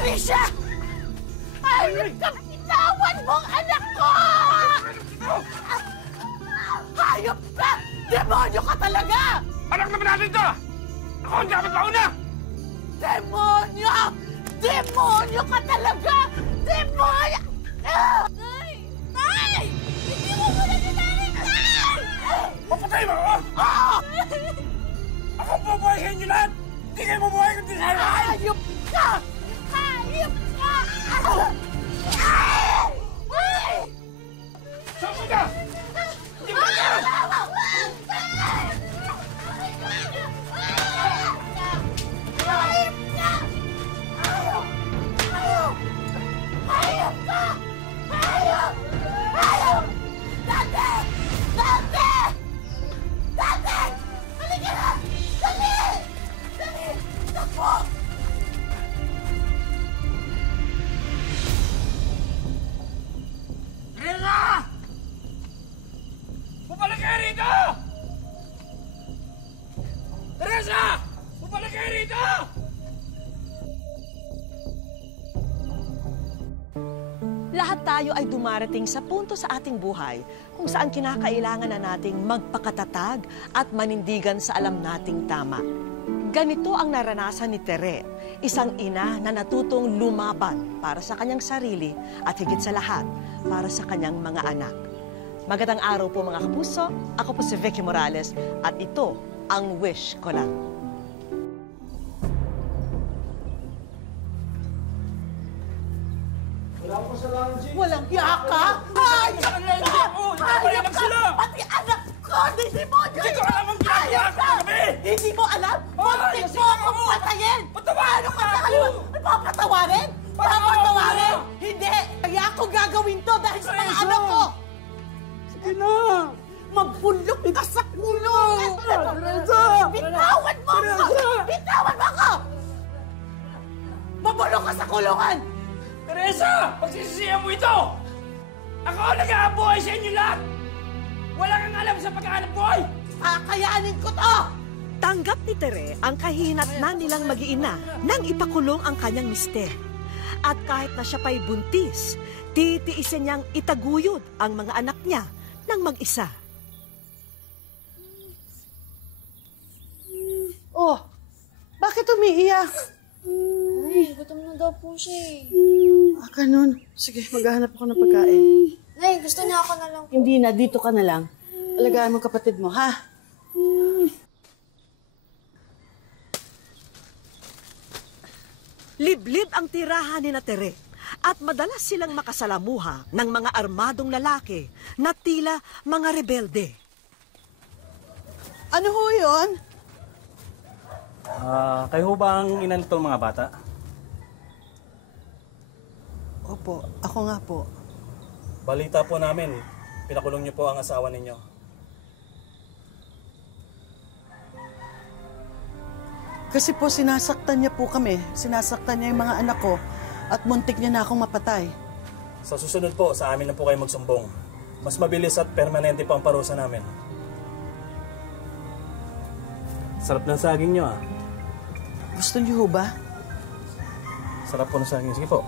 Trisha! Hayop ka! Bitawan mo ang anak ko! Hayop ka! Demonyo ka talaga! Anak naman natin ito! Ako ang dapat mauna! Demonyo! Demonyo ka talaga! Demonyo! Tay! Tay! Hindi mo muna si Tay! Tay! Papatay mo ako! Oo! Ako ang bubuhay sa inyo lahat! Hindi kayo mabuhay kundi sa akin! Hayop ka! Hayop ka! Saan mo na? Hindi mo na! Hayop ka! Hayop! Hayop! Hayop ka! Hayop! Hayop! Dati! Dati! Dati! Halika na! Dali! Dali! Takbo! Reza! Bumalik kayo rito! Teresa! Bumalik kayo rito! Lahat tayo ay dumarating sa punto sa ating buhay kung saan kinakailangan na nating magpakatatag at manindigan sa alam nating tama. Ganito ang naranasan ni Tere, isang ina na natutong lumaban para sa kanyang sarili at higit sa lahat, para sa kanyang mga anak. Magandang araw po mga kapuso, ako po si Vicky Morales at ito ang Wish Ko Lang. Walang hiya ka! Hayop ka! Hayop ka! Pati anak ko! Hindi mo nyo! Hindi ko alam ang ginagawa ko kagabi! Hindi mo alam? Muntik mo akong patayin! Patawarin Paano ka sa kaliwa? Papatawarin? Papatawarin? Hindi! Kaya ako gagawin to dahil sa mga anak ko! Sige na! Mabulok ka sa kulong! Bitawan mo ako! Bitawan mo ako! Mabulok ka sa kulungan! Teresa! Pagsisisihan mo ito! Ako ang nag-aabuhay sa inyo lahat! Wala kang alam sa pagkahanap buhay! Kakayanin ko to! Tanggap ni Tere ang kahinatnan nilang mag-iina nang ipakulong ang kanyang mister. At kahit na siya pa'y buntis, titiisin niyang itaguyod ang mga anak niya ng mag-isa. Oh, bakit umiiyak? Nay, gutom na daw po siya eh. Ganun. Sige, maghahanap ako ng pagkain. Nay, gusto niya ako na lang po. Hindi na, dito ka na lang. Alagaan mo kapatid mo, ha? Liblib ang tirahan ni na Tere at madalas silang makasalamuha ng mga armadong lalaki na tila mga rebelde. Ano ho yun? Kayo ba ang ina nitong mga bata? Opo, ako nga po. Balita po namin, pinakulong niyo po ang asawa ninyo. Kasi po sinasaktan niya po kami. Sinasaktan niya yung mga anak ko at muntik niya na akong mapatay. Sa susunod po, sa amin na po kayo magsumbong. Mas mabilis at permanente po ang parusa namin. Sarap ng saging niyo ah. Gusto niyo ho ba? Sarap po ng saging. Sige po.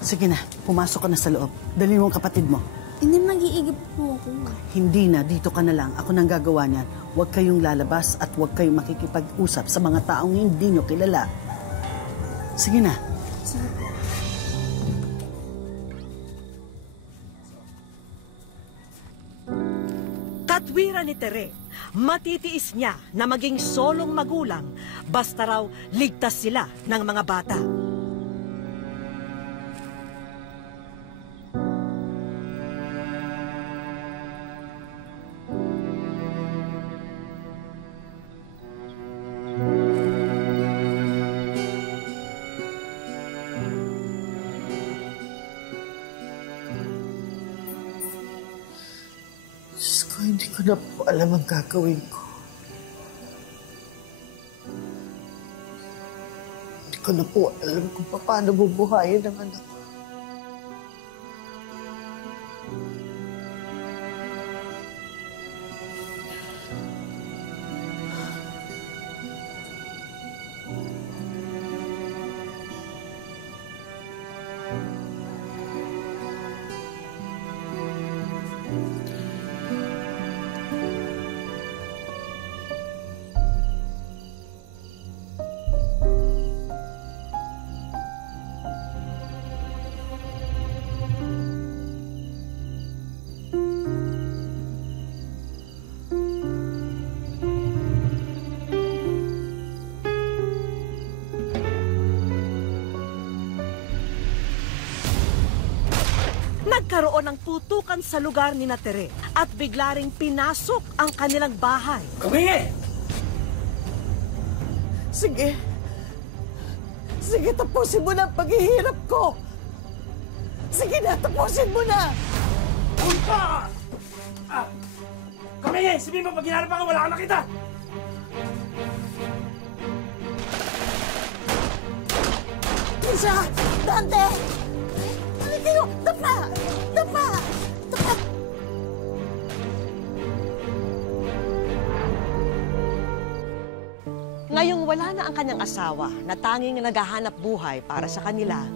Sige na, pumasok ka na sa loob. Dali mo ang kapatid mo. Hindi, mag-iigib po ako. Hindi na, dito ka na lang. Ako nang gagawa niyan. Huwag kayong lalabas at huwag kayong makikipag-usap sa mga taong hindi nyo kilala. Sige na. Sige po. Katwiran ni Tere, matitiis niya na maging solong magulang basta raw ligtas sila ng mga bata. Diyos ko, hindi ko na po alam ang gagawin ko. Hindi ko ko na po alam kung paano bubuhayin ang anak ko. Nagkaroon ng putukan sa lugar ni Tere at bigla ring pinasok ang kanilang bahay. Kumingi! Sige. Sige, tapusin mo na ang paghihirap ko. Sige na, tapusin mo na. Punta! Kumingi! Sabihin mo, pag hinarap ako, wala kang nakita! Trisha! Dante! Ano kayo? Dapa! Dapa! Dapa! Ngayong wala na ang kanyang asawa na tanging naghahanap buhay para sa kanila,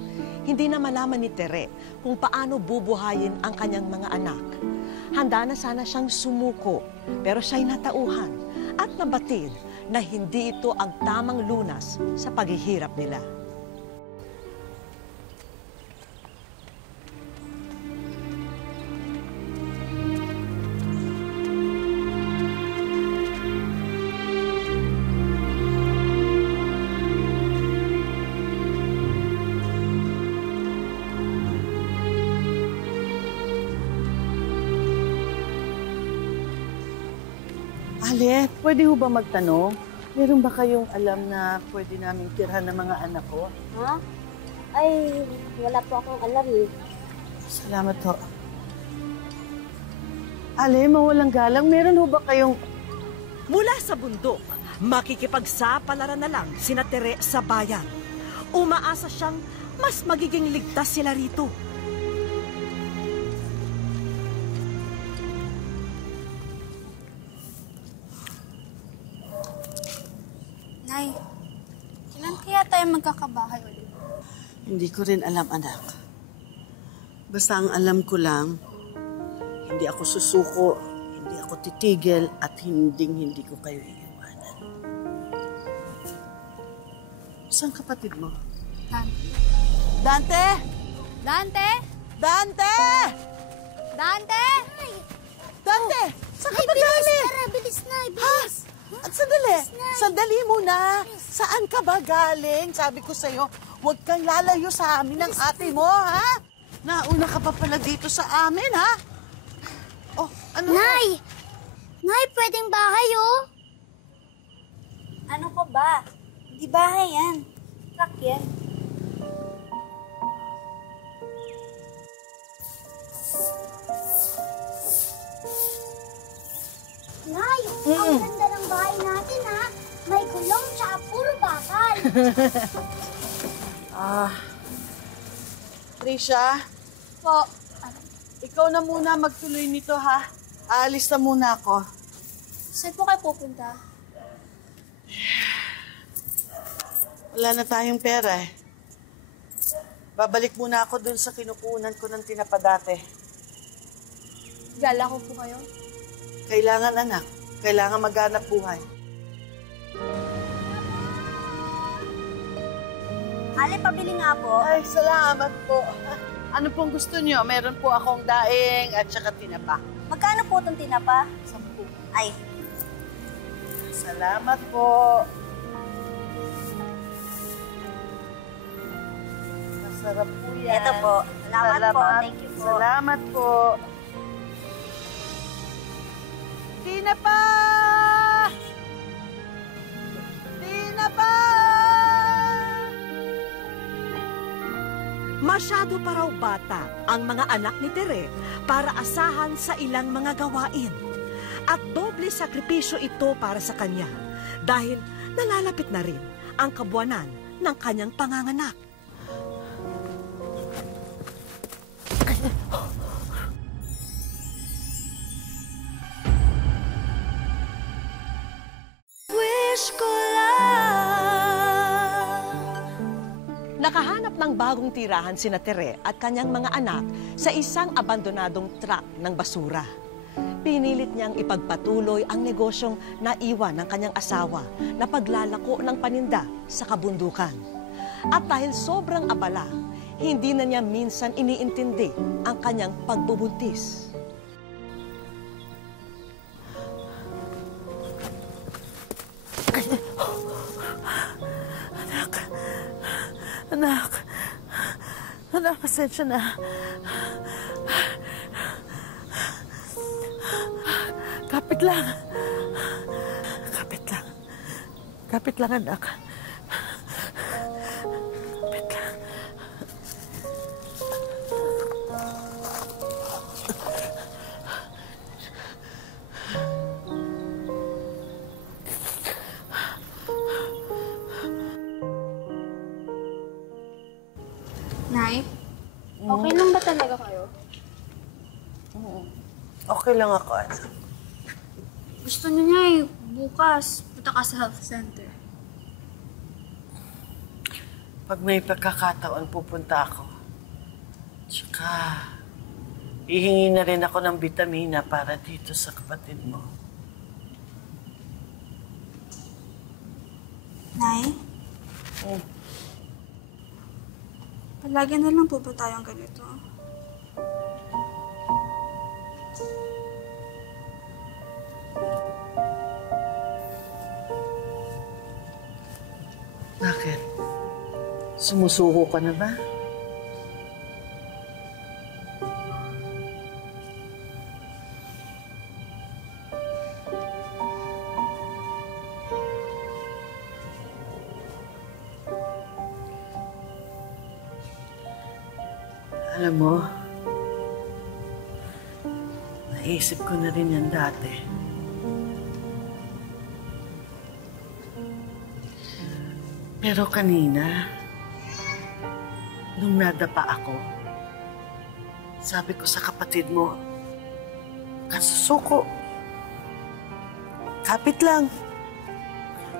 hindi na malaman ni Tere kung paano bubuhayin ang kanyang mga anak. Handa na sana siyang sumuko, pero siya'y natauhan at nabatid na hindi ito ang tamang lunas sa paghihirap nila. Ale, pwede ho ba magtanong? Meron ba kayong alam na pwede namin tirhan ng mga anak ko? Ha? Ay, wala po akong alam eh. Salamat ho. Ale, mawalang galang, meron ho ba kayong... Mula sa bundok, makikipagsapalaran na lang sina Tere sa bayan. Umaasa siyang mas magiging ligtas sila rito. Nay, kailan kaya tayo magkakabahay ulit? Hindi ko rin alam, anak. Basta ang alam ko lang, hindi ako susuko, hindi ako titigil, at hindi ko kayo iiwanan. Saan kapatid mo? Dante! Dante? Dante! Dante? Dante! Saan ka ba galing? Tara, bilis na, bilis. At sandali, Nay. sandali muna. Saan ka ba galing? Sabi ko sa'yo, huwag kang lalayo sa amin ng ate mo, ha? Nauna ka pa pala dito sa amin, ha? Oh, ano? Nay! Nay, pwedeng bahay, oh. Ano ka ba? Hindi bahay yan. Truck yan. Nay, ang ganda ng bahay natin, ha? May gulong tsaka puro bakal. Trisha, Po. ikaw na muna magtuloy nito, ha? Aalis na muna ako. Saan po kayo pupunta? Wala na tayong pera, eh. Babalik muna ako dun sa kinukunan ko ng tinapa dati. Gala ko po kayo. Kailangan, anak. Kailangan maghanap buhay. Ale, pabili nga po. Ay, salamat po. Ano pong gusto niyo? Meron po akong daing at saka tinapa. Magkano po itong tinapa? 10. Ay, Salamat po. Masarap po yan. ito po. Salamat po. Thank you po. Salamat po. Tinapa! Tinapa! Masyado pa raw bata ang mga anak ni Tere para asahan sa ilang mga gawain. At doble sakripisyo ito para sa kanya dahil nalalapit na rin ang kabuwanan ng kanyang panganganak. Wish ko lang. Nakahanap ng bagong tirahan sina Tere at kanyang mga anak sa isang abandonadong truck ng basura. Pinilit niyang ipagpatuloy ang negosyong naiwan ng kanyang asawa na paglalako ng paninda sa kabundukan. At dahil sobrang abala, hindi na niya minsan iniintindi ang kanyang pagbubuntis. Anak, pasensya na. Kapit lang. Kapit lang, anak. Kapit lang. Nay, okay lang ba talaga kayo? Okay lang ako, anak. Gusto niyo niya bukas, punta ka sa health center. Pag may pagkakataon, pupunta ako. Tsaka, hihingi na rin ako ng bitamina para dito sa kapatid mo. Nay? Palagi na lang po ba tayong ganito? Bakit? Sumusuko ka na ba? Alam mo, naisip ko na rin yan dati. Pero kanina, nung nadapa ako, sabi ko sa kapatid mo, kasusuko. Kapit lang.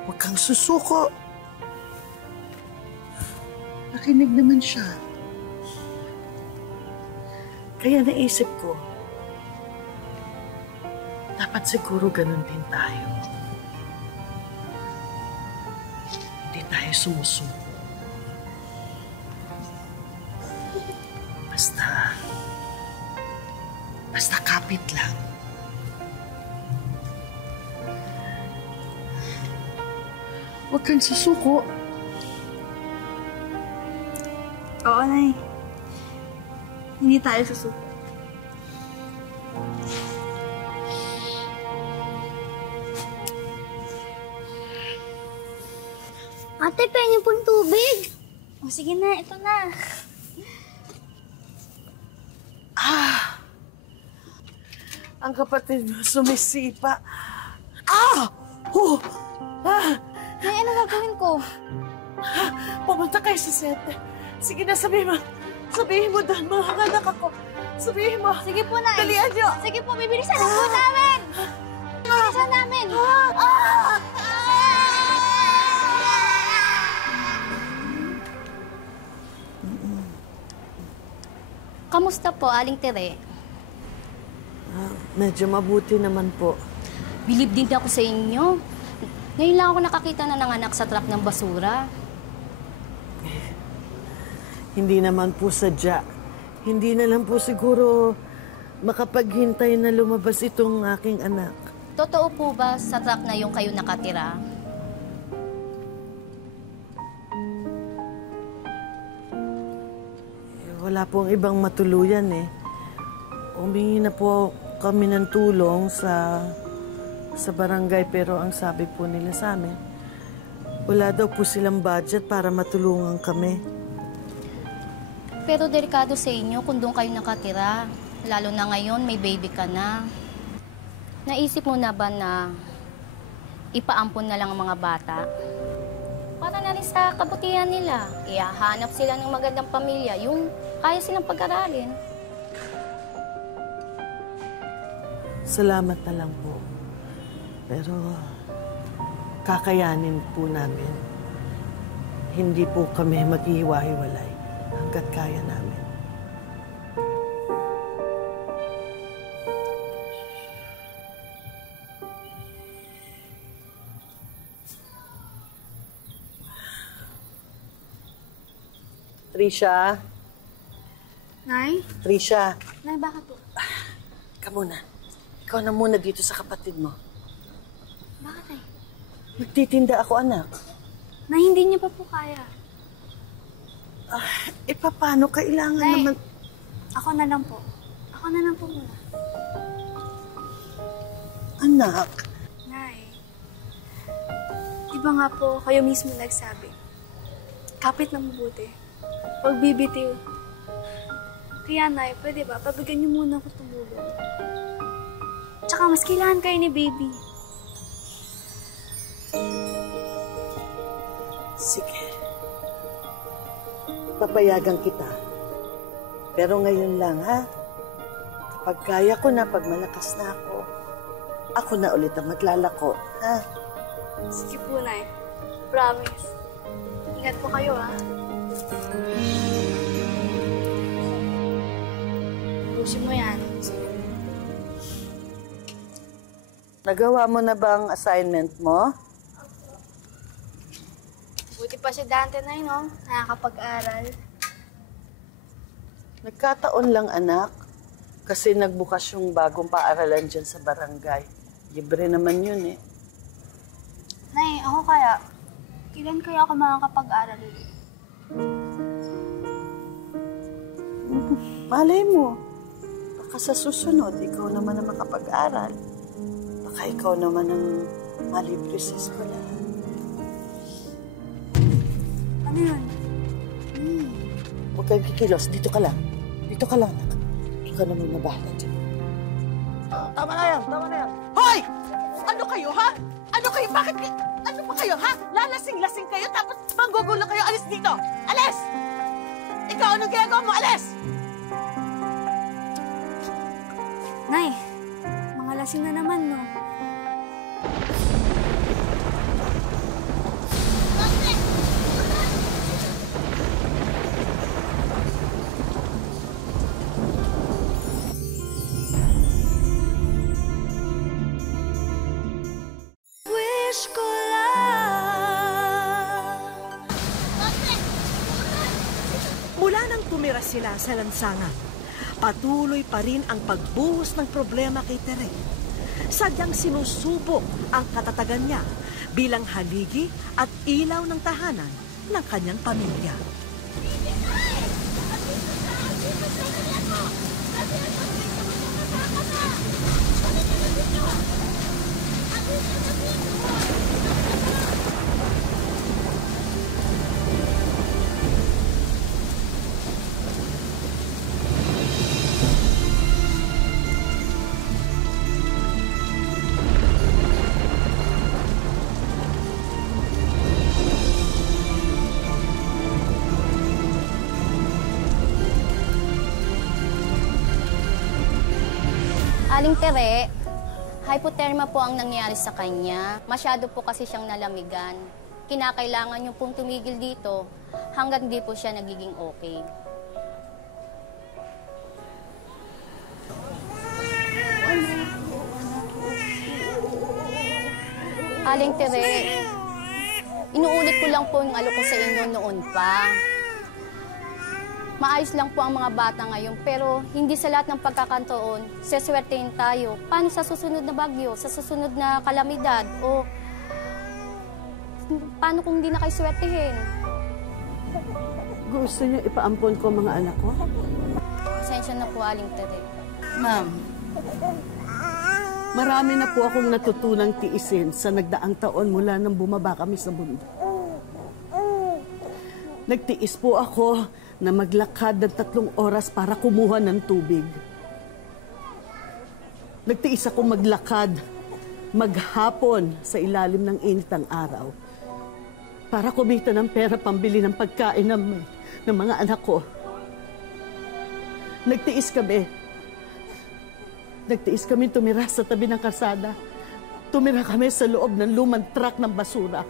Huwag kang susuko. Nakinig naman siya. Kaya naisip ko, dapat siguro ganun din tayo. Hindi tayo sumusuko. Basta kapit lang. Huwag kang susuko. Oo, Nay. Hindi tayo susuko. Ate, pengen pong tubig. O sige na, ito na. Ang kapatid mo sumisipa. Nay, ano gagawin ko? Pumunta kayo sa center. Sige na, sabihin mo doon, mga anak ako. Sabihin mo. Sige po, Nay. Dalian niyo. Sige po, bibilisan lang po namin. Bibilisan namin. Kamusta po, Aling Tere? Medyo mabuti naman po. Bilib din ako sa inyo. Ngayon lang ako nakakita na nanganak sa truck ng basura. Hindi naman po sadya. Hindi na lang po siguro makapaghintay na lumabas itong aking anak. Totoo po ba sa truck na yung kayo nakatira? Wala pong ibang matuluyan eh. Humingi na po kami ng tulong sa barangay pero ang sabi po nila sa amin, wala daw po silang budget para matulungan kami. Pero delikado sa inyo kung doon kayo nakatira. Lalo na ngayon, may baby ka na. Naisip mo na ba na ipaampon na lang ang mga bata? Para na rin sa kabutihan nila. Ihahanap sila ng magandang pamilya, yung kaya silang pag-aralin. Salamat na lang po. Pero kakayanin po namin. Hindi po kami maghihiwa-hiwalay hanggat kaya namin. Trisha? Nay? Trisha, Nay, bakit po? ka muna. Ikaw na muna dito sa kapatid mo. Bakit, Nay? Magtitinda ako, anak. Nay, hindi niya pa po kaya. Paano? Kailangan Nay, naman... ako na lang po. Ako na lang po muna. Anak, Nay, di ba nga po kayo mismo nagsabi? Kapit na mabuti. Huwag bibitiw. Kaya, Nay, pwede ba? Pabigyan niyo muna ako tumulong. Tsaka mas kailangan kayo ni baby. sige. Papayagan kita. Pero ngayon lang, ha? Kapag kaya ko na, pag malakas na ako na ulit ang maglalako, ha? Sige po, Nay. Promise. Ingat po kayo, ha? Pusin mo yan. Nagawa mo na ba ang assignment mo? Buti pa si Dante, Nay, no? Nakakapag-aral. Nagkataon lang, anak. Kasi nagbukas yung bagong paaralan dyan sa barangay. Libre naman yun, eh. Nay, ako kaya, kailan kaya ako makakapag-aral ulit? Malay mo. Baka sa susunod, ikaw naman ang makapag-aral. Baka ikaw naman ang malibre sa eskwela. Ano yun? Huwag kang kikilos. Dito ka lang. Dito ka lang, anak. Ikaw naman na bahala dyan. Tama na yan! Tama na yan! Hoy! Ano kayo, ha? Ano kayo? Bakit? Ano ba kayo, ha? Lalasing-lasing kayo tapos manggugulo kayo. Alis dito! Alis! Ikaw, anong ginagawa mo? Alis! Nay, mga lasing na naman, no? Mula nang tumira sila sa lansangan, patuloy pa rin ang pagbuhos ng problema kay Tere. Sadyang sinusubok ang katatagan niya bilang haligi at ilaw ng tahanan ng kanyang pamilya. Aling Tere, hypothermia po ang nangyari sa kanya. Masyado po kasi siyang nalamigan. Kinakailangan niyo pong tumigil dito hanggang di po siya nagiging okay. Aling Tere, inuulit ko lang po yung alo ko sa inyo noon pa. Maayos lang po ang mga bata ngayon, pero hindi sa lahat ng pagkakantoon, seswertein tayo. Paano sa susunod na bagyo, sa susunod na kalamidad, o paano kung hindi na kayo swertehin? Gusto niyo ipaampon ko mga anak ko? Pasensya na po, Aling Tere. Ma'am, marami na po akong natutunang tiisin sa nagdaang taon mula nang bumaba kami sa bundok. Nagtiis po ako na maglakad ng 3 oras para kumuha ng tubig. Nagtiis ako maglakad, maghapon sa ilalim ng init ng araw para kumita ng pera pambili ng pagkain ng mga anak ko. Nagtiis kami tumira sa tabi ng kalsada. Tumira kami sa loob ng lumang truck ng basura.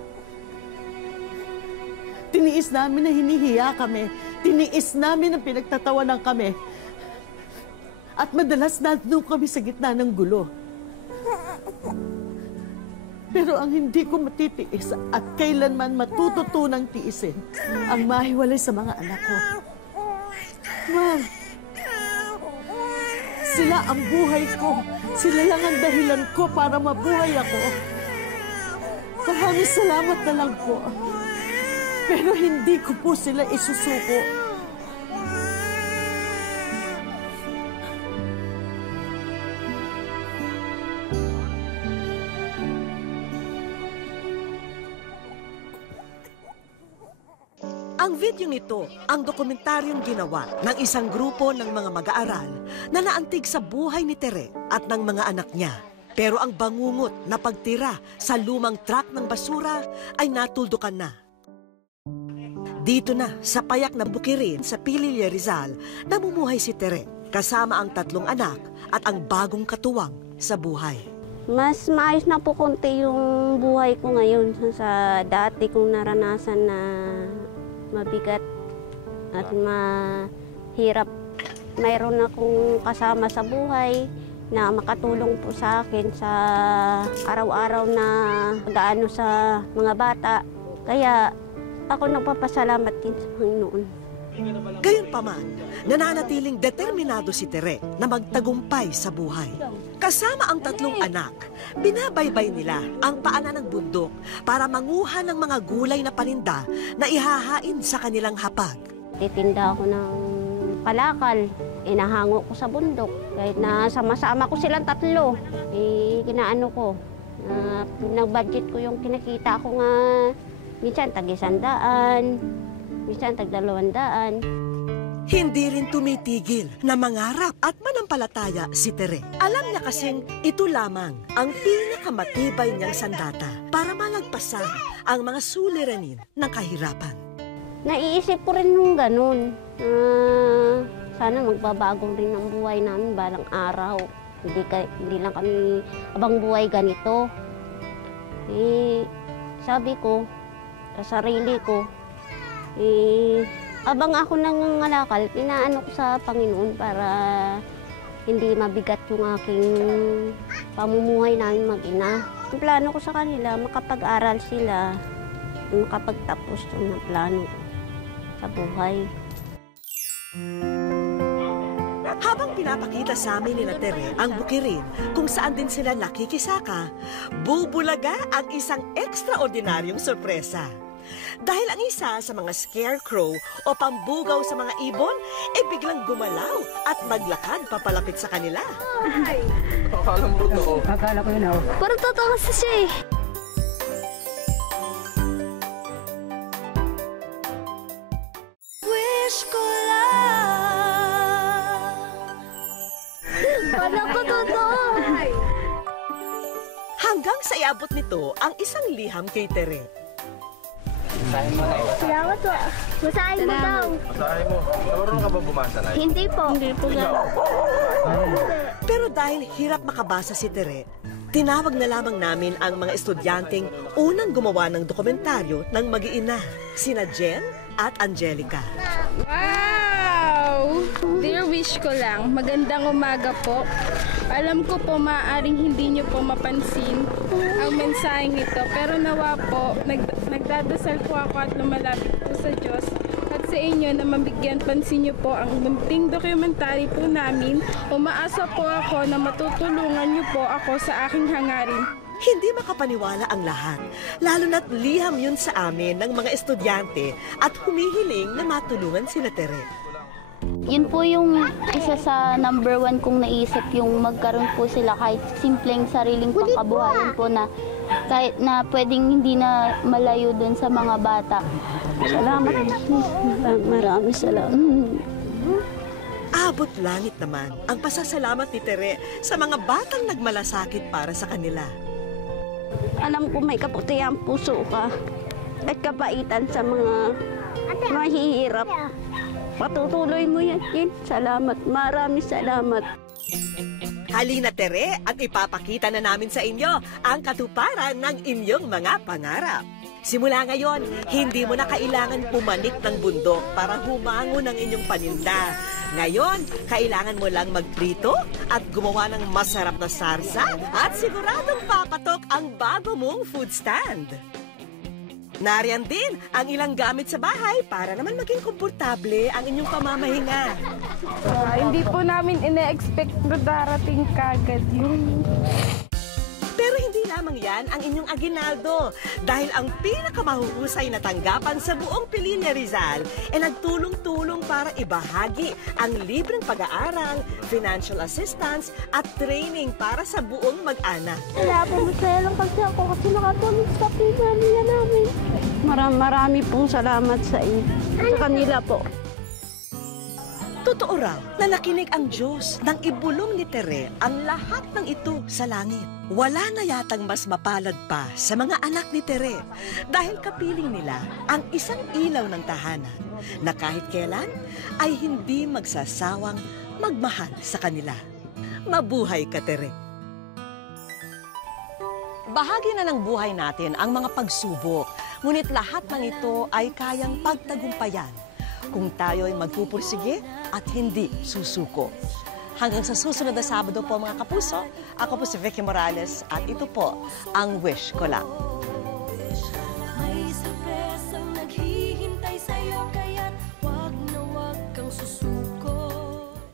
Tiniis namin na hinihiya kami. Tiniis namin na pinagtatawanan kami. At madalas nandun kami sa gitna ng gulo. Pero ang hindi ko matitiis at kailanman matututunang tiisin ang mahiwalay sa mga anak ko. Ma'am, sila ang buhay ko. Sila lang ang dahilan ko para mabuhay ako. Maraming salamat na lang po. Pero hindi ko po sila isusuko. Ang video nito, ang dokumentaryong ginawa ng isang grupo ng mga mag-aaral na naantig sa buhay ni Tere at ng mga anak niya. Pero ang bangungot na pagtira sa lumang truck ng basura ay natuldukan na. Dito na, sa payak na bukirin sa Pililla, Rizal, namumuhay si Tere kasama ang 3 anak at ang bagong katuwang sa buhay. Mas maayos na po konti yung buhay ko ngayon sa dati kong naranasan na mabigat at mahirap. Mayroon akong kasama sa buhay na makatulong po sa akin sa araw-araw na gaano sa mga bata. Kaya ako nagpapasalamat din sa Panginoon. Gayunpaman, nananatiling determinado si Tere na magtagumpay sa buhay. Kasama ang 3 anak, binabaybay nila ang paanan ng bundok para manguha ng mga gulay na paninda na ihahain sa kanilang hapag. Titinda ako ng palakal, inahango ko sa bundok. Kahit na sama-sama ko silang 3, kinaano ko. Nag-budget ko yung kinikita ko nga, minsan tag-100, minsan tag-200. Hindi rin tumitigil na mangarap at manampalataya si Tere. Alam niya kasing ito lamang ang pinakamatibay niyang sandata para malagpasan ang mga suliranin ng kahirapan. Naiisip ko rin nung ganun. Sana magbabago rin ang buhay namin balang araw. Hindi lang kami abang buhay ganito. Sabi ko sa sarili ko, abang ako nangangalakal, inaano ko sa Panginoon para hindi mabigat yung aking pamumuhay namin mag-ina. Ang plano ko sa kanila, makapag-aral sila, makapagtapos yung plano ko sa buhay. Habang pinapakita sa amin ni Tere ang bukirin kung saan din sila nakikisaka, bubulaga ang isang ekstraordinaryong sorpresa. Dahil ang isa sa mga scarecrow o pambugaw sa mga ibon, biglang gumalaw at maglakad papalapit sa kanila. Akala mo totoo. Akala ko yun ako. Parang totoo kasi siya eh. Wish ko lang. Akala ko totoo. Hanggang sa iabot nito ang isang liham kay Tere. Salamat po. Masahin mo daw. Masahin mo. Marunong ka ba bumasa na? Hindi po. Hindi po. Pero dahil hirap makabasa si Tere, tinawag na lamang namin ang mga estudyanteng unang gumawa ng dokumentaryo ng mag-iina, sina Jen at Angelica. Wow! Dear Wish ko lang, magandang umaga po. Alam ko po maaaring hindi niyo po mapansin ang mensaheng ito, pero nawa po, nagdadasal po ako at lumalapit po sa Diyos at sa inyo na mabigyan pansin niyo po ang munting dokumentary po namin. Umaasa po ako na matutulungan niyo po ako sa aking hangarin. Hindi makapaniwala ang lahat, lalo na't liham yun sa amin ng mga estudyante at humihiling na matulungan sila Tere. Yun po yung isa sa number 1 kong naisip, yung magkaroon po sila kahit simpleng sariling pangkabuhayan po na kahit na pwedeng hindi na malayo dun sa mga bata. Salamat. Maraming salamat. Abot langit naman ang pasasalamat ni Tere sa mga batang nagmalasakit para sa kanila. Alam ko may kaputihan puso ka. at kapaitan sa mga mahihirap. Patutuloy mo yan. Salamat. Maraming salamat. Halina Tere at ipapakita na namin sa inyo ang katuparan ng inyong mga pangarap. Simula ngayon, hindi mo na kailangan pumanik ng bundok para humangon ang inyong paninda. Ngayon, kailangan mo lang magprito at gumawa ng masarap na sarsa at siguradong papatok ang bago mong food stand. Nariyan din ang ilang gamit sa bahay para naman maging komportable ang inyong pamamahinga. Hindi po namin ine-expect na darating kagad yun. Pero hindi lamang yan ang inyong aginaldo dahil ang pinakamahuhusay na tanggapan sa buong Pilia Rizal ay nagtulong-tulong para ibahagi ang libreng pag-aaral, financial assistance at training para sa buong mag-anak. Wala po, masaya lang kasi ako kasi nakatulong sa pamilya namin. Marami pong salamat sa inyo. Sa kanila po. Totoo raw na nakinig ang Diyos nang ibulong ni Tere ang lahat ng ito sa langit. Wala na yatang mas mapalad pa sa mga anak ni Tere dahil kapiling nila ang isang ilaw ng tahanan na kahit kailan ay hindi magsasawang magmahal sa kanila. Mabuhay ka, Tere! Bahagi na ng buhay natin ang mga pagsubok, ngunit lahat ng ito ay kayang pagtagumpayan kung tayo ay magpupursige at hindi susuko. Hanggang sa susunod na Sabado po mga kapuso, ako po si Vicky Morales at ito po ang Wish Ko Lang.